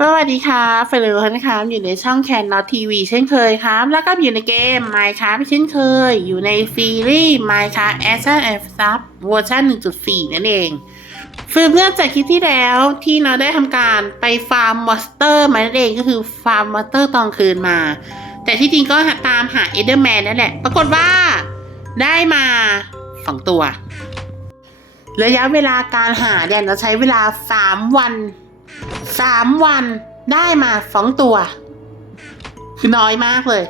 สวัสดีครับเฟรนนะครับอยู่ในช่องแคนนอตทีวีเช่นเคยครับ แล้วก็อยู่ในเกม Minecraft เช่นเคย อยู่ในซีรีส์ Minecraft Action and Stuff เวอร์ชัน1.4 นั่นเองฟืนเพื่อนจากคลิปที่แล้วที่เราได้ทำการไปฟาร์มมอสเตอร์มานั่นเองก็คือฟาร์มมอสเตอร์ตอนคืนมา แต่ที่จริงก็ตามหาเอเดอร์แมนนั่นแหละ ปรากฏว่าได้มาสองตัว ระยะเวลาการหาเนี่ยเราใช้เวลา 3 วัน สามวันได้มาสองตัว คือน้อยมากเลย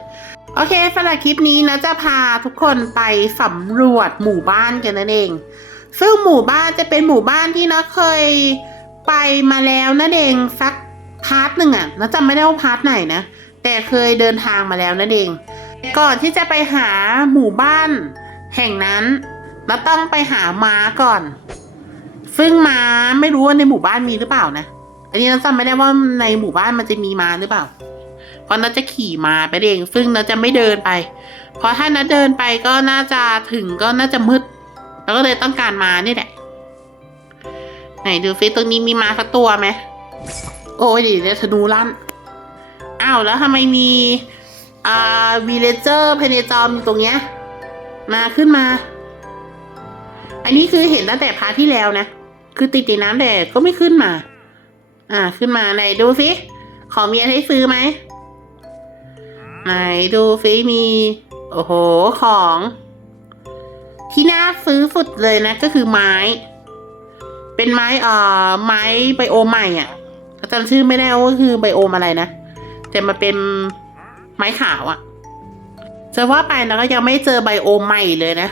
โอเคสำหรับคลิปนี้นะจะพาทุกคนไปสำรวจหมู่บ้านกันนั่นเอง ซึ่งหมู่บ้านจะเป็นหมู่บ้านที่นะเคยไปมาแล้วนั่นเองสักพาร์ทหนึ่งอะนะจำไม่ได้ว่าพาร์ทไหนนะ แต่เคยเดินทางมาแล้วนั่นเอง ก่อนที่จะไปหาหมู่บ้าน แห่งนั้นเราต้องไปหาม้าก่อน ซึ่งม้าไม่รู้ว่าในหมู่บ้านมีหรือเปล่านะ อันนี้เราจำไม่ได้ว่าในหมู่บ้านมันจะมีม้าหรือเปล่า เพราะน่าจะขี่ม้าไปเองซึ่งน่าจะไม่เดินไป เพราะถ้าน่าเดินไปก็น่าจะถึงก็น่าจะมืดแล้วก็เลยต้องการม้านี่แหละ ไหนดูฟิตรงนี้มีม้าสักตัวไหมโอ้ยเดี๋ยวธนูลั่นอ้าวแล้วทำไมมีอ่าวีเลเจอร์เพเนจอมอยู่ตรงเนี้ยมาขึ้นมา อันนี้คือเห็นตั้งแต่พาทที่แล้วนะ คือติดในน้ำแต่ก็ไม่ขึ้นมา อ่า ขึ้นมาไหนดูสิ ของมีอะไรให้ซื้อไหม ไหนดูสิมี โอ้โห ของ ที่น่าซื้อสุดเลยนะ ก็คือไม้ เป็นไม้เอ่อไม้ไบโอมใหม่อะจำชื่อไม่ได้ว่าคือไบโอมอะไรนะ แต่มันเป็นไม้ขาวอะ่ะจะว่าไปนะก็ยังไม่เจอไบโอมใหม่เลยนะ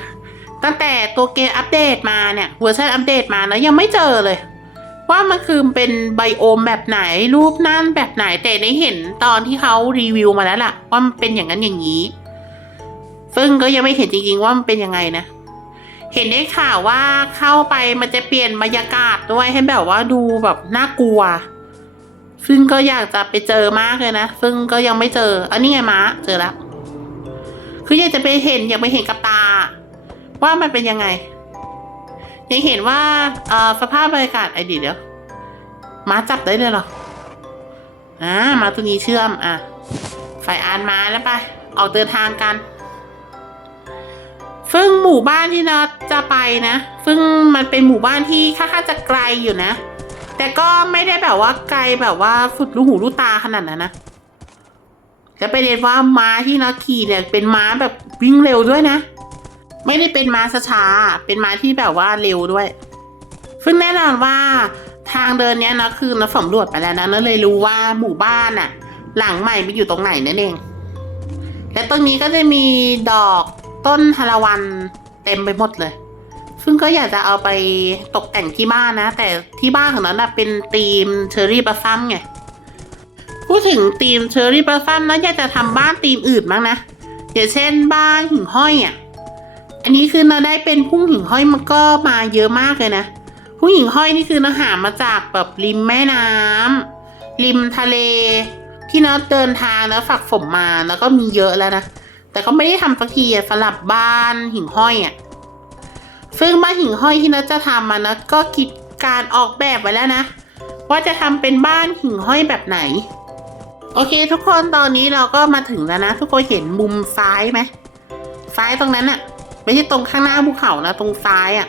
ตั้งแต่ตัวเกมอัปเดตมาเนี่ยเวอร์ชันอัปเดตมานะยังไม่เจอเลย ว่ามันคือเป็นไบโอมแบบไหนรูปนั่นแบบไหนแต่ได้เห็นตอนที่เขารีวิวมาแล้วล่ะ ว่ามันเป็นอย่างนั้นอย่างนี้ ซึ่งก็ยังไม่เห็นจริงๆว่ามันเป็นยังไงนะ เห็นได้ข่าวว่าเข้าไปมันจะเปลี่ยนบรรยากาศด้วยให้แบบว่าดูแบบน่ากลัว ซึ่งก็อยากจะไปเจอมากเลยนะ ซึ่งก็ยังไม่เจอ อันนี้ไงม้าเจอแล้วคืออยากจะไปเห็นอยากไปเห็นกับตา ว่ามันเป็นยังไงยังเห็นว่าสภาพบรรยากาศไอ้ดีเดี๋ยว ม้าจับได้เลยเหรอ อ่ามาตัวนี้เชื่อม อะไฟอานมาแล้วไป ออกเดินทางกันซึ่งหมู่บ้านที่เราจะไปนะซึ่งมันเป็นหมู่บ้านที่ค่าค่าจะไกลอยู่นะ แต่ก็ไม่ได้แบบว่าไกลแบบว่าสุดลูกหูลูกตาขนาดนั้นนะจะไปเรียนว่าม้าที่เราขี่เนี่ยเป็นม้าแบบวิ่งเร็วด้วยนะ ไม่ได้เป็นม้าช้าเป็นม้าที่แบบว่าเร็วด้วย ซึ่งแน่นอนว่า ทางเดินเนี้ยนะคือเราสำรวจไปแล้วนะเราเลยรู้ว่าหมู่บ้านอะหลังใหม่ไปอยู่ตรงไหนนั่นเอง และตรงนี้ก็จะมีดอกต้นฮาลาวันเต็มไปหมดเลย ซึ่งก็อยากจะเอาไปตกแต่งที่บ้านนะ แต่ที่บ้านของนั้นนะเป็นธีมเชอร์รี่บัซซัมไง พูดถึงธีมเชอร์รี่บัซซัมแล้วอยากจะทำบ้านธีมอื่นบ้างนะอย่างเช่นบ้านหิ่งห้อยอะ อันนี้คือเราได้เป็นพุ่งหิ่งห้อยมันก็มาเยอะมากเลยนะ พุ่งหิ่งห้อยนี่คือเราหามาจากแบบริมแม่น้ำริมทะเล ที่เราเดินทางแล้วฝักฝมมาแล้วก็มีเยอะแล้วนะแต่ก็ไม่ได้ทำสักทีอะสลับบ้านหิ่งห้อยอะซึ่งบ้านหิ่งห้อยที่นัทจะทำมานะก็คิดการออกแบบไว้แล้วนะ ว่าจะทำเป็นบ้านหิ่งห้อยแบบไหน โอเค ทุกคนตอนนี้เราก็มาถึงแล้วนะ ทุกคนเห็นมุมซ้ายไหมซ้ายตรงนั้นอะไม่ใช่ตรงข้างหน้าภูเขานะ ตรงซ้ายอะ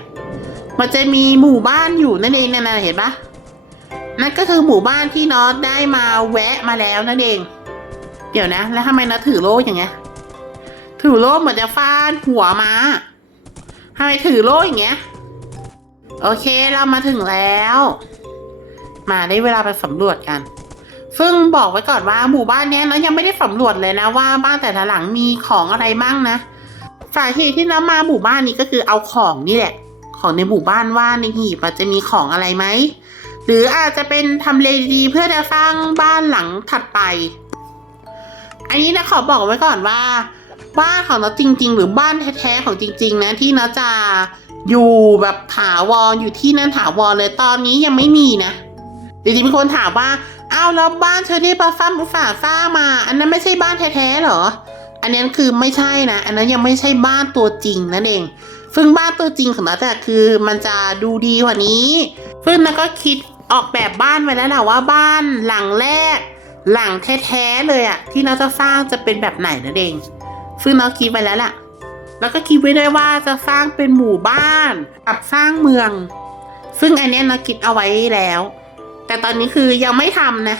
มันจะมีหมู่บ้านอยู่นั่นเองนะเห็นปะนั่นก็คือหมู่บ้านที่น็อตได้มาแวะมาแล้วนั่นเอง เดี๋ยวนะ แล้วทำไมน็อตถือโล่อย่างเงี้ย ถือโล่เหมือนจะฟาดหัวมาทำไมถือโล่อย่างเงี้ย โอเคเรามาถึงแล้ว มาได้เวลาไปสำรวจกัน ซึ่งบอกไว้ก่อนว่าหมู่บ้านนี้ยเรายังไม่ได้สำรวจเลยนะว่าบ้านแต่ละหลังมีของอะไรบ้างนะสาเหตุที่เรามาหมู่บ้านนี้ก็คือเอาของนี่แหละ ของในหมู่บ้านว่าในหีบจะมีของอะไรไหม หรืออาจจะเป็นทำเลดีเพื่อจะสร้างบ้านหลังถัดไป อันนี้นะขอบอกไว้ก่อนว่า บ้านของเราจริง ๆ หรือบ้านแท้ๆของจริง ๆ นะที่เราจะอยู่แบบถาวรอยู่ที่นั่นถาวรเลยตอนนี้ยังไม่มีนะเดี๋ยวนี้มีคนถามว่าอ้าวแล้วบ้านเชอรี่ปาฟัมอุตสาห์สร้างมา อันนั้นไม่ใช่บ้านแท้ๆหรอ อันนั้นคือไม่ใช่นะ อันนั้นยังไม่ใช่บ้านตัวจริงนั่นเอง ซึ่งบ้านตัวจริงของนัทอะคือมันจะดูดีกว่านี้ ซึ่งนัทก็คิดออกแบบบ้านไว้แล้วแหละว่าบ้านหลังแรก หลังแท้ๆเลยอะที่เราจะสร้างจะเป็นแบบไหนนั่นเอง ซึ่งเราคิดไว้แล้วล่ะ แล้วก็คิดไว้ด้วยว่าจะสร้างเป็นหมู่บ้านกับสร้างเมือง ซึ่งอันนี้ยเราคิดเอาไว้แล้ว แต่ตอนนี้คือยังไม่ทำนะ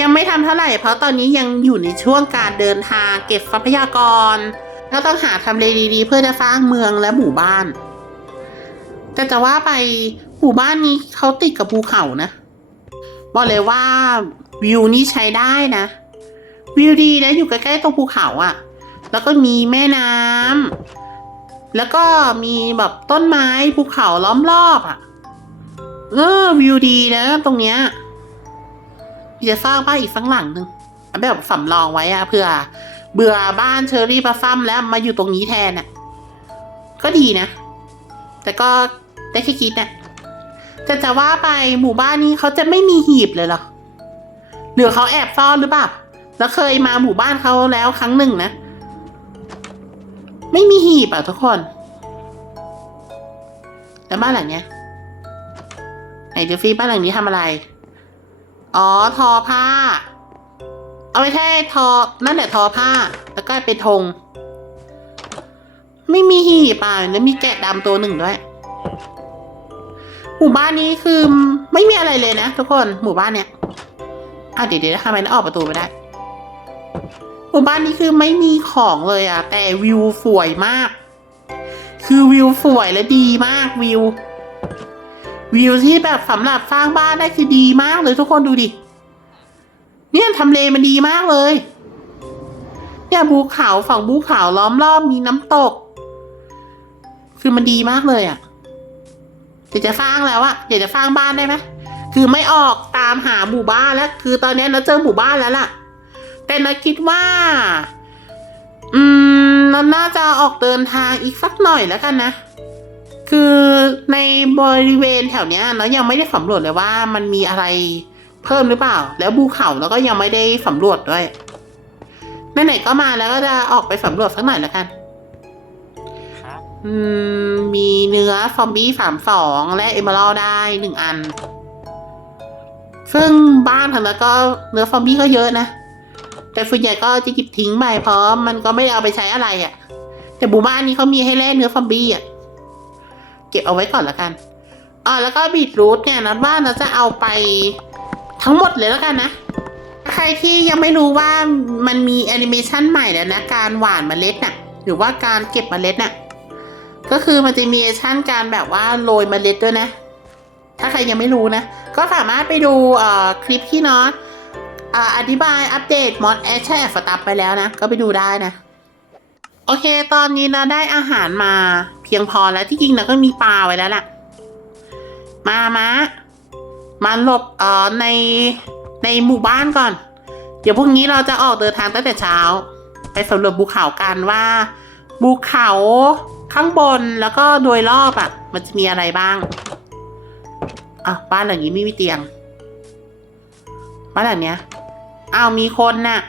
ยังไม่ทำเท่าไหร่เพราะตอนนี้ยังอยู่ในช่วงการเดินทางเก็บทรัพยากร ก็ต้องหาทำเลดีๆ เพื่อจะสร้างเมืองและหมู่บ้าน แต่จะว่าไปหมู่บ้านนี้เขาติดกับภูเขานะ บอกเลยว่าวิวนี่ใช้ได้นะ วิวดีนะอยู่ใกล้ๆตรงภูเขาอะ่ะ แล้วก็มีแม่น้ำแล้วก็มีแบบต้นไม้ภูเขาล้อมรอบอะ่ะเออวิวดีนะ ตรงเนี้ยจะสร้างบ้านอีกสักหลังหนึ่งแบบสำรองไว้อะเผื่อ เบื่อบ้านเชอรี่ปลาซัมแล้วมาอยู่ตรงนี้แทนอะก็ดีนะ แต่ก็ได้แค่คิดนะแต่จะว่าไปหมู่บ้านนี้เขาจะไม่มีหีบเลยเหรอหรือเขาแอบซ่อนหรือเปล่าแล้วเคยมาหมู่บ้านเขาแล้วครั้งหนึ่งนะ ไม่มีหีบอะทุกคน แล้วบ้านหลังเนี้ยไหนเดฟี่บ้านหลังนี้ทำอะไร อ๋อ ทอผ้า เอาไว้แค่ทอ นั่นแหละทอผ้า แล้วก็เป็นธง ไม่มีหีบอะแล้วมีแกะดำตัวหนึ่งด้วย หมู่บ้านนี้คือไม่มีอะไรเลยนะทุกคน หมู่บ้านเนี้ยอ้าวเดี๋ยวเดี๋ยวทำไมออกประตูไม่ได้ หมู่บ้านนี้คือไม่มีของเลยอะ แต่วิวสวยมาก คือวิวสวยและดีมากวิว วิวที่แบบสำหรับสร้างบ้านได้คือดีมากเลยทุกคนดูดิ เนี่ยทำเลมันดีมากเลย เนี่ยภูเขาฝั่งภูเขาล้อมรอบมีน้ำตก คือมันดีมากเลยอะ่ะเดี๋ยวจะสร้างแล้วอะเดี๋ยวจะสร้างบ้านได้ไหมคือไม่ออกตามหาหมู่บ้านแล้ว คือตอนนี้เราเจอหมู่บ้านแล้วล่ะ แต่เราคิดว่า อืมเราน่าจะออกเดินทางอีกสักหน่อยแล้วกันนะ คือในบริเวณแถวเนี้ยเรายังไม่ได้สำรวจเลยว่ามันมีอะไร เพิ่มหรือเปล่า แล้วภูเขาเราก็ยังไม่ได้สำรวจด้วยไหนๆก็มาแล้วก็จะออกไปสำรวจสักหน่อยแล้วกันครับอืมมีเนื้อซอมบี้สามสองและเอเมอรัลได้หนึ่งอัน ซึ่งบ้านทางนั้นก็เนื้อซอมบี้ก็เยอะนะ แต่ส่วนใหญ่ก็จะหยิบทิ้งไปเพราะมันก็ไม่ได้เอาไปใช้อะไรอะ่ะ แต่หมู่บ้านนี้เขามีให้แลกเนื้อซอมบี้อะ เก็บเอาไว้ก่อนละกันอ่าแล้วก็บีทรูทเนี่ยนัดว่าเราจะเอาไป ทั้งหมดเลยแล้วกันนะ ใครที่ยังไม่รู้ว่ามันมีแอนิเมชันใหม่แล้วนะ การหว่านเมล็ดน่ะ หรือว่าการเก็บเมล็ดน่ะ ก็คือมันจะมีแอนิเมชันการแบบว่าโรยเมล็ดด้วยนะ ถ้าใครยังไม่รู้นะ ก็สามารถไปดูเอ่อคลิปที่เนาะอ่าอธิบายอัปเดตมอดแอชแชร์สตับไปแล้วนะ ก็ไปดูได้นะ โอเค ตอนนี้นะได้อาหารมาเพียงพอแล้วที่จริงนะก็มีปลาไว้แล้วล่ะ มามา มาหลบเอ่อในในหมู่บ้านก่อน เดี๋ยวพรุ่งนี้เราจะออกเดินทางตั้งแต่เช้า ไปสำรวจภูเขากันว่าภูเขาข้างบนแล้วก็โดยรอบอะ่ะ มันจะมีอะไรบ้างอะบ้านหลังนี้ไม่มีเตียงบ้านหลังเนี้ยอ้าวมีคนน่ะ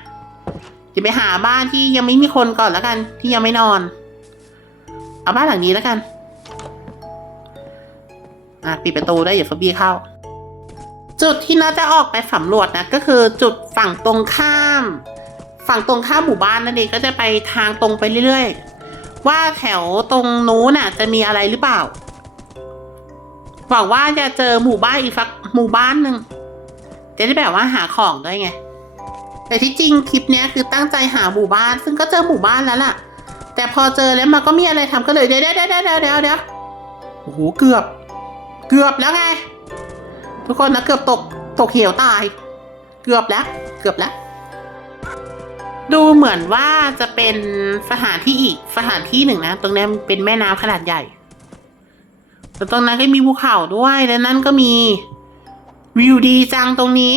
จะไปหาบ้านที่ยังไม่มีคนก่อนแล้วกัน ที่ยังไม่นอน เอาบ้านหลังนี้แล้วกัน อะปิดประตูได้อย่าฟบี้เข้า จุดที่น่าจะออกไปสำรวจนะก็คือจุดฝั่งตรงข้าม ฝั่งตรงข้ามหมู่บ้านนั่นเองก็จะไปทางตรงไปเรื่อยๆ ว่าแถวตรงนู้นน่ะ จะมีอะไรหรือเปล่าหวังว่าจะเจอหมู่บ้านอีกสักหมู่บ้านหนึ่งจะได้แบบว่าหาของด้วยไง แต่ที่จริงคลิปนี้คือตั้งใจหาหมู่บ้าน ซึ่งก็เจอหมู่บ้านแล้วล่ะ แต่พอเจอแล้วมันก็มีอะไรทำก็เลยเดะเดี๋ยวเดี๋ยวเดี๋ยวเดี๋ยวเดี๋ยวโอ้โหเกือบ เกือบแล้วไง ทุกคนนะเกือบตกตกเหวตาย เกือบแล้ว เกือบแล้ว ดูเหมือนว่าจะเป็นสถานที่อีกสถานที่หนึ่งนะ ตรงนี้เป็นแม่น้ำขนาดใหญ่แต่ตรงนั้นก็มีภูเขาด้วยแล้วนั่นก็มีวิวดีจังตรงนี้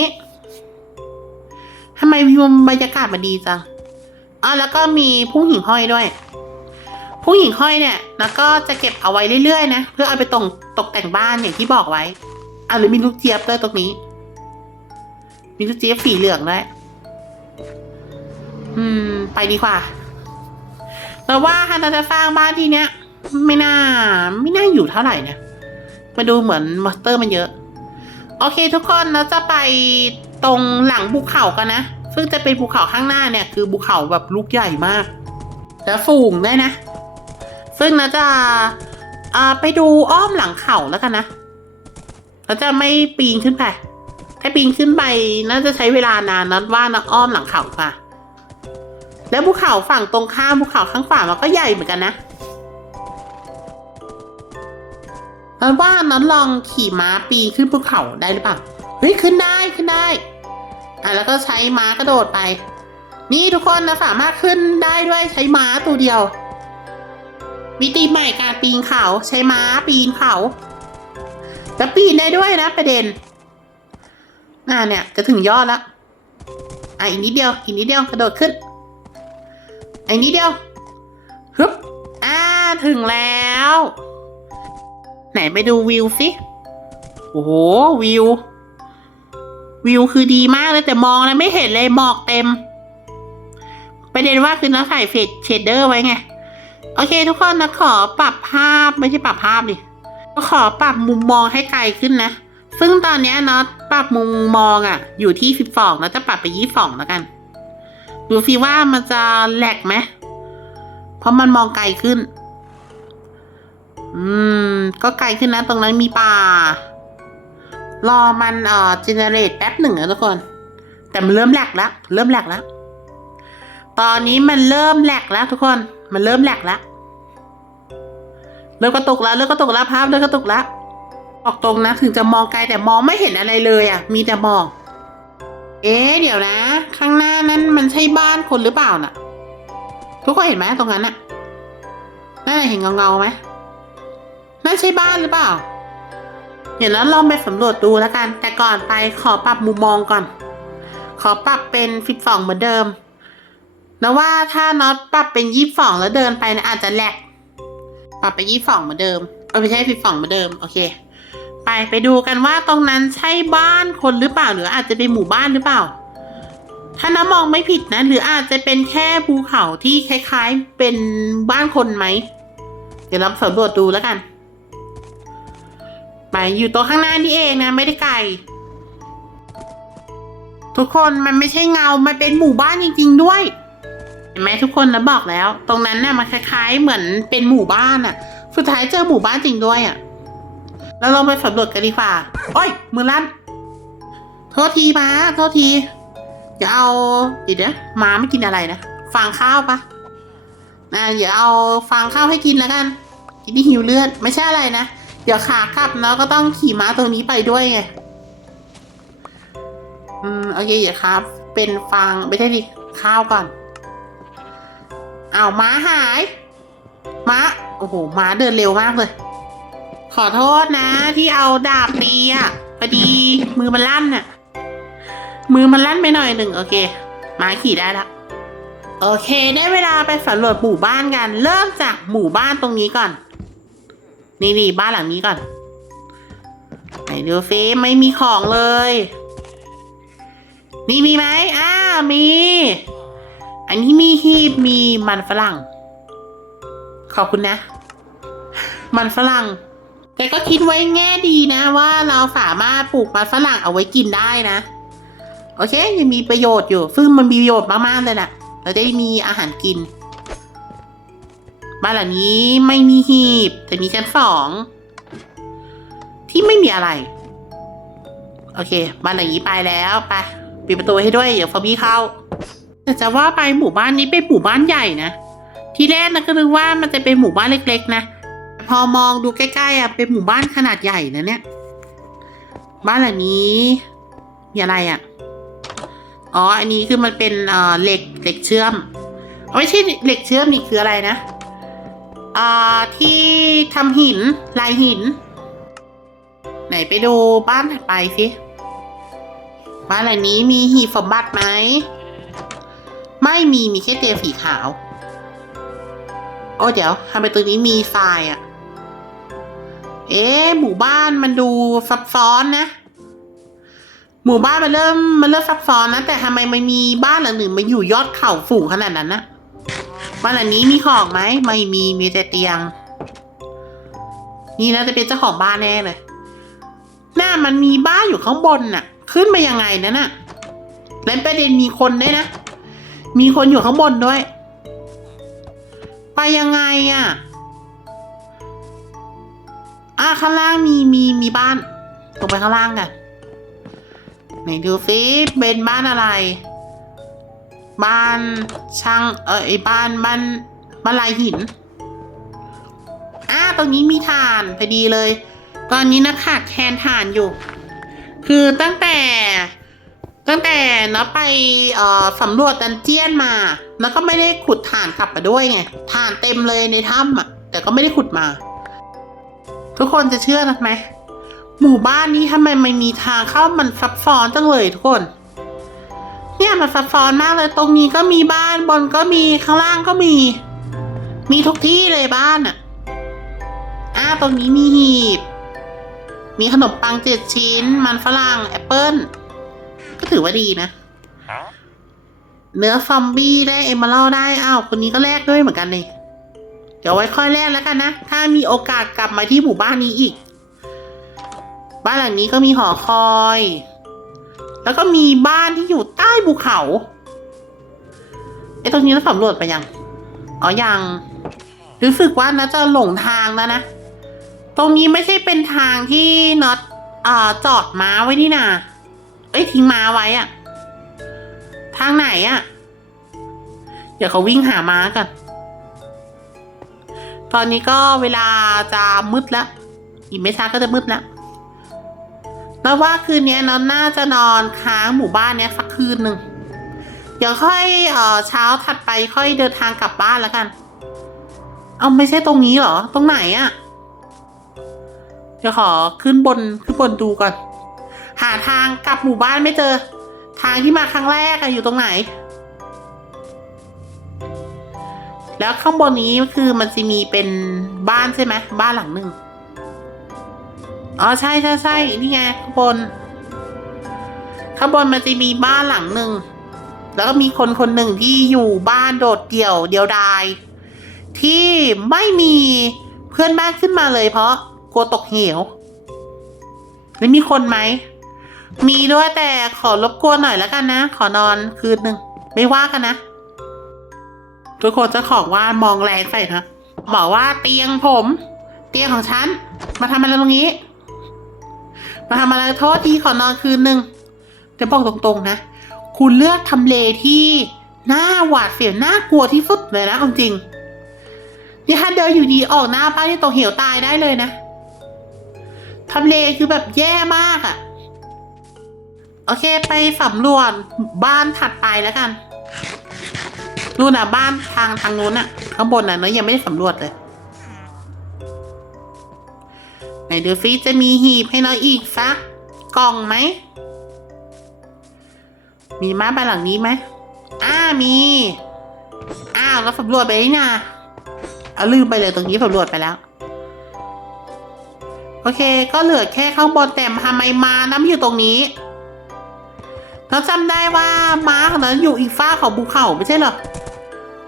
ทำไมวิวบรรยากาศมันดีจังอ๋อแล้วก็มีผู้หิ่งห้อยด้วยผู้หญิงห้อยเนี่ย แล้วก็จะเก็บเอาไว้เรื่อยๆนะ เพื่อเอาไปตกตกแต่งบ้านอย่างที่บอกไว้ อะหรือมีลูกเจี๊ยบด้วยตรงนี้ มีลูกเจี๊ยบสีเหลืองด้วยอืม ไปดีกว่าแต่ว่าถ้าเราจะสร้างบ้านที่เนี้ย ไม่น่า ไม่น่าอยู่เท่าไหร่นะมาดูเหมือนมอสเตอร์มันเยอะ โอเคทุกคนเราจะไปตรงหลังภูเขากันนะ ซึ่งจะเป็นภูเขาข้างหน้าเนี่ย คือภูเขาแบบลูกใหญ่มาก แล้วสูงด้วยนะ ซึ่งเราจะาไปดูอ้อมหลังเขาแล้วกันนะ เราจะไม่ปีนขึ้นไป ถ้าปีนขึ้นไปน่าจะใช้เวลานานนัดว่านะอ้อมหลังเขาค่ะ แล้วภูเขาฝั่งตรงข้ามภูเขาข้างฝั่งมันก็ใหญ่เหมือนกันนะนัดว่านัดลองขี่ม้าปีนขึ้นภูเขาได้หรือเปล่า เฮ้ยขึ้นได้ขึ้นได้ อะแล้วก็ใช้ม้ากระโดดไป นี่ทุกคนนะสามารถขึ้นได้ด้วยใช้ม้าตัวเดียววิธีใหม่การปีนเขาใช้ม้าปีนเขา แล้วปีนได้ด้วยนะประเด็น อ่าเนี่ย จะถึงยอดแล้วอะอีกนิดเดียว อีกนิดเดียวกระโดดขึ้นอีกนิดเดียวฮึบอ่าถึงแล้ว ไหนไปดูวิวสิโอ้โหวิว วิวคือดีมากเลยแต่มองแล้วไม่เห็นเลยหมอกเต็ม ประเด็นว่าคือน้าใส่เฟดเชดเดอร์ไว้ไง โอเคทุกคนนะขอปรับภาพไม่ใช่ปรับภาพดิ ขอปรับมุมมองให้ไกลขึ้นนะ ซึ่งตอนนี้เนาะปรับมุมมองอะ่ะ อยู่ที่สิบสองแล้วจะปรับไปยี่สองแล้วกัน ดูซิว่ามันจะแหลกไหมเพราะมันมองไกลขึ้น อืม ก็ไกลขึ้นนะ ตรงนั้นมีป่ารอมันเอ่อเจเนเรตแป๊บหนึ่งนะทุกคน แต่มันเริ่มแหลกแล้ว เริ่มแหลกแล้ว ตอนนี้มันเริ่มแหลกแล้วทุกคน มันเริ่มแหลกแล้ว เริ่มกระตุกแล้วเริ่มกระตุกแล้วภาพเริ่มกระตุกแล้วออกตรงนะถึงจะมองไกลแต่มองไม่เห็นอะไรเลยอะ มีแต่หมอกเอ๊เดี๋ยวนะ ข้างหน้านั้นมันใช่บ้านคนหรือเปล่าน่ะ ทุกคนเห็นไหมตรงนั้นน่ะน่าเห็นเงาเงาๆไหมนั่นใช่บ้านหรือเปล่า เดี๋ยวเราลองไปสำรวจดูแล้วกัน แต่ก่อนไปขอปรับมุมมองก่อน ขอปรับเป็นสิบสองเหมือนเดิมนะว่าถ้าน็อตปรับเป็นยี่สองแล้วเดินไปนะอาจจะแหลก ปรับไปยี่สองเหมือนเดิมเอาไม่ใช่สิบสองเหมือนเดิม โอเค ไปไปดูกันว่าตรงนั้นใช่บ้านคนหรือเปล่าหรืออาจจะเป็นหมู่บ้านหรือเปล่า ถ้าน้ามองไม่ผิดนะ หรืออาจจะเป็นแค่ภูเขาที่คล้ายๆเป็นบ้านคนไหม เดี๋ยวเราสำรวจดูแล้วกันไปอยู่ตัวข้างหน้านี่เองนะ ไม่ได้ไกลทุกคนมันไม่ใช่เงา มันเป็นหมู่บ้านจริง ๆ ด้วย ห็นไหมทุกคนนะบอกแล้ว ตรงนั้นน่ะมันคล้ายๆ เหมือนเป็นหมู่บ้านอะสุดท้ายเจอหมู่บ้านจริงด้วยอะแล้วเราไปสำรวจกันดีกว่าโอ้ย มือลั่น โทษทีมาโทษทีเดี๋ยวเอาเดี๋ยวนะม้าไม่กินอะไรนะฟางข้าวปะนะเดี๋ยวเอาฟางข้าวให้กินแล้วกันกินที่หิวเลือดไม่ใช่อะไรนะเดี๋ยวขากลับเนาะก็ต้องขี่ม้าตัวนี้ไปด้วยไงอืมโอเคเดี๋ยวครับ เป็นฟางไม่ใช่ดิข้าวก่อน อ้าวม้าหายม้าโอ้โหม้าเดินเร็วมากเลย ขอโทษนะ ที่เอาดาบตีอะพอดีมือมันลั่นน่ะ มือมันลั่นไปหน่อยหนึ่งโอเคม้าขี่ได้ละโอเค ได้เวลาไปสำรวจหมู่บ้านกัน เริ่มจากหมู่บ้านตรงนี้ก่อน นี่นี่บ้านหลังนี้ก่อนไหนดูซิไม่มีของเลย นี่มีไหมอ้ามี อันนี้มีฮีบมีมันฝรั่ง ขอบคุณนะ มันฝรั่ง แต่ก็คิดไว้แง่ดีนะ ว่าเราสามารถปลูกมันฝรั่งเอาไว้กินได้นะ โอเค ยังมีประโยชน์อยู่ ซึ่งมันมีประโยชน์มากๆเลยนะเราได้มีอาหารกิน บ้านหลังนี้ไม่มีหีบ แต่มีชั้นสอง ที่ไม่มีอะไร โอเค บ้านหลังนี้ไปแล้วไปปิดประตูให้ด้วย เดี๋ยวฟอบี้เข้า แต่จะว่าไปหมู่บ้านนี้เป็นหมู่บ้านใหญ่นะ ทีแรกนะก็นึกว่ามันจะเป็นหมู่บ้านเล็ก ๆ นะ พอมองดูใกล้ๆอะเป็นหมู่บ้านขนาดใหญ่นะเนี่ย บ้านหลังนี้มีอะไรอะ อ๋อ อันนี้คือมันเป็นเอ่อเหล็กเหล็กเชื่อม ไม่ใช่เหล็กเชื่อมนี่คืออะไรนะอ่าที่ทำหินลายหิน ไหนไปดูบ้านถัดไปสิบ้านหลังนี้มีหีบสมบัติไหม ไม่มีมีแค่เตียงสีขาว โอ้เดี๋ยวทำไมตัวนี้มีทรายอะ่ะ เอ๊ะหมู่บ้านมันดูซับซ้อนนะ หมู่บ้านมันเริ่มมันเริ่มซับซ้อนนะแต่ทำไมมันมีบ้านหลังหนึ่งมาอยู่ยอดเขาสูงขนาดนั้นนะบ้านหลังนี้มีของไหมไม่มีมีแต่เตียง นี่น่าจะเป็นเจ้าของบ้านแน่เลยหน้ามันมีบ้านอยู่ข้างบนน่ะ ขึ้นไปยังไงนั่นน่ะและประเด็นมีคนด้วยนะ มีคนอยู่ข้างบนด้วย ไปยังไงอะอะข้างล่างมีมีมีบ้านลงไปข้างล่างกันไหนดูฟิเป็นบ้านอะไร บ้านช่างเออไอบ้านบ้านบ้านลายหินอ่าตรงนี้มีถ่านพอดีเลย ตอนนี้นะขาดแคลนถ่านอยู่ คือตั้งแต่ ตั้งแต่นะไปเอ่อสำรวจดันเจียนมา แล้วก็ไม่ได้ขุดถ่านกลับมาด้วยไงถ่านเต็มเลยในถ้ำอะ แต่ก็ไม่ได้ขุดมา ทุกคนจะเชื่อนะไหมหมู่บ้านนี้ทำไมไม่มีทางเข้ามันซับซ้อนจังเลยทุกคน เนี่ยมันซับซ้อนมากเลยตรงนี้ก็มีบ้านบนก็มีข้างล่างก็มี มีทุกที่เลยบ้านอะอ่าตรงนี้มีหีบ มีขนมปังเจ็ดชิ้น มันฝรั่งแอปเปิ้ล ถือว่าดีนะครับเนื้อซอมบี้ได้เอมเมอรัลได้อ้าวคนนี้ก็แลกด้วยเหมือนกันเลยเดี๋ยวไว้ค่อยแลกแล้วกันนะ ถ้ามีโอกาสกลับมาที่หมู่บ้านนี้อีก บ้านหลังนี้ก็มีหอคอย แล้วก็มีบ้านที่อยู่ใต้ภูเขาไอ้ตรงนี้เราสำรวจไปยัง อ๋อยัง รู้สึกว่านะจะหลงทางแล้วนะ ตรงนี้ไม่ใช่เป็นทางที่น็อตเอ่อจอดม้าไว้นี่นาเอ้ยทิ้งม้าไว้อะทางไหนอะเดี๋ยวเขาวิ่งหาม้ากัน ตอนนี้ก็เวลาจะมืดแล้วอีกไม่ช้าก็จะมืดแล้วแล้วว่าคืนนี้เราน่าจะนอนค้างหมู่บ้านเนี้ยสักคืนหนึ่งเดี๋ยวค่อยเอ่อเช้าถัดไปค่อยเดินทางกลับบ้านแล้วกัน เอาไม่ใช่ตรงนี้เหรอ ตรงไหนอะเดี๋ยวขอขึ้นบนขึ้นบนดูก่อน หาทางกลับหมู่บ้านไม่เจอ ทางที่มาครั้งแรกอะอยู่ตรงไหน แล้วข้างบนนี้คือมันจะมีเป็นบ้านใช่ไหมบ้านหลังหนึ่งอ๋อใช่ใช่ใช่นี่ไงข้างบน ข้างบนมันจะมีบ้านหลังหนึ่งแล้วก็มีคนคนหนึ่งที่อยู่บ้านโดดเดี่ยวเดียวดาย ที่ไม่มีเพื่อนบ้านขึ้นมาเลยเพราะกลัวตกเหวแล้วมีคนไหม มีด้วยแต่ขอรบกวนหน่อยแล้วกันนะ ขอนอนคืนหนึ่งไม่ว่ากันนะ ทุกคนจ้าของว่ามองแรงใส่นะบอกว่าเตียงผม เตียงของฉัน มาทำอะไรตรงนี้ มาทำอะไรโทษทีขอนอนคืนหนึ่งจะบอกตรงๆนะ คุณเลือกทำเลที่น่าหวาดเสียวน่ากลัวที่สุดเลยนะเอาจริงนี่ถ้าเดินอยู่ดีออกหน้าบ้านที่ตกเหวตายได้เลยนะทำเลคือแบบแย่มากอะ โอเคไปสำรวจบ้านถัดไปแล้วกันนู่นน่ะบ้านทางทางนู้นน่ะ ข้างบนน่ะเนอะยังไม่ได้สำรวจเลยไหนดูฟิจะมีหีบให้เราอีกสักกล่องไหม มีม้าบ้านหลังนี้ไหมอ้ามี อ้าวเราสำรวจไปนี่นาเอาลืมไปเลยตรงนี้สำรวจไปแล้ว โอเค ก็เหลือแค่ข้างบนแต่ทำไมมาน้ำอยู่ตรงนี้ เราจำได้ว่าม้าของนั้นอยู่อีกฝ้าของภูเขาไม่ใช่เหรอ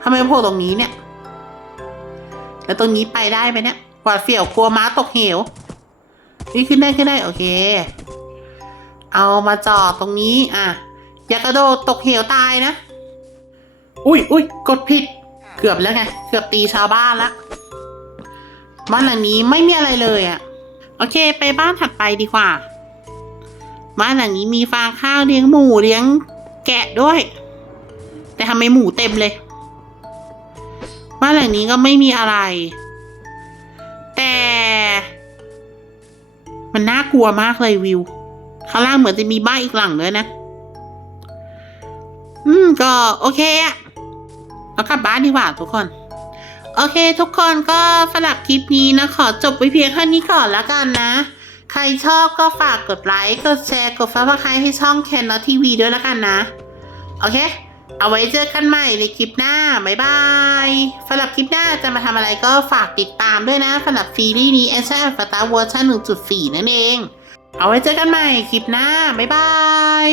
ทำไมมาโผล่ตรงนี้เนี่ย แล้วตรงนี้ไปได้ไหมเนี่ยหวาดเสียวกลัวม้าตกเหวนี่ขึ้นได้ขึ้นได้ โอเค เอามาจอดตรงนี้ อะ อย่ากระโดดตกเหวตายนะ อุ้ยอุ้ยกดผิด เกือบแล้วไง เกือบตีชาวบ้านละ บ้านหลังนี้ไม่มีอะไรเลยอะ่ะ โอเค ไปบ้านถัดไปดีกว่า บ้านหลังนี้มีฟางข้าวเลี้ยงหมูเลี้ยงแกะด้วย แต่ทำไมหมูเต็มเลย บ้านหลังนี้ก็ไม่มีอะไร แต่ มันน่ากลัวมากเลยวิว ข้างล่างเหมือนจะมีบ้านอีกหลังด้วยนะ อืม ก็โอเคอะเรากลับบ้านดีกว่าทุกคน โอเค ทุกคนก็สำหรับคลิปนี้นะ ขอจบไปเพียงแค่นี้ก่อนแล้วกันนะ ใครชอบก็ฝากกดไลค์ กดแชร์ กดฟังสไครให้ช่องแคนแล้ทีวีด้วยแล้วกันนะ โอเค เอาไว้เจอกันใหม่ในคลิปหน้า บ๊ายบายสำหรับคลิปหน้าจะมาทำอะไรก็ฝากติดตามด้วยนะสำหรับซีรีส์นี้แอชแอฟตาเวอร์ชัน1.4 นั่นเอง เอาไว้เจอกันใหม่คลิปหน้า บ๊ายบาย